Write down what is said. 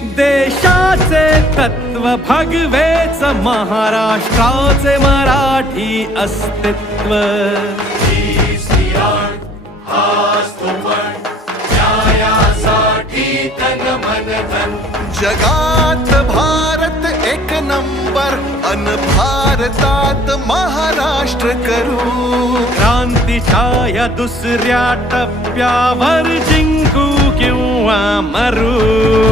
देशाचे तत्व भगवेच महाराष्ट्राचे मराठी अस्तित्व जगात भारत एक नंबर अन भारतात महाराष्ट्र करू क्रांतीच्या या दुसऱ्या टप्प्यावर जिंकू किंवा मरू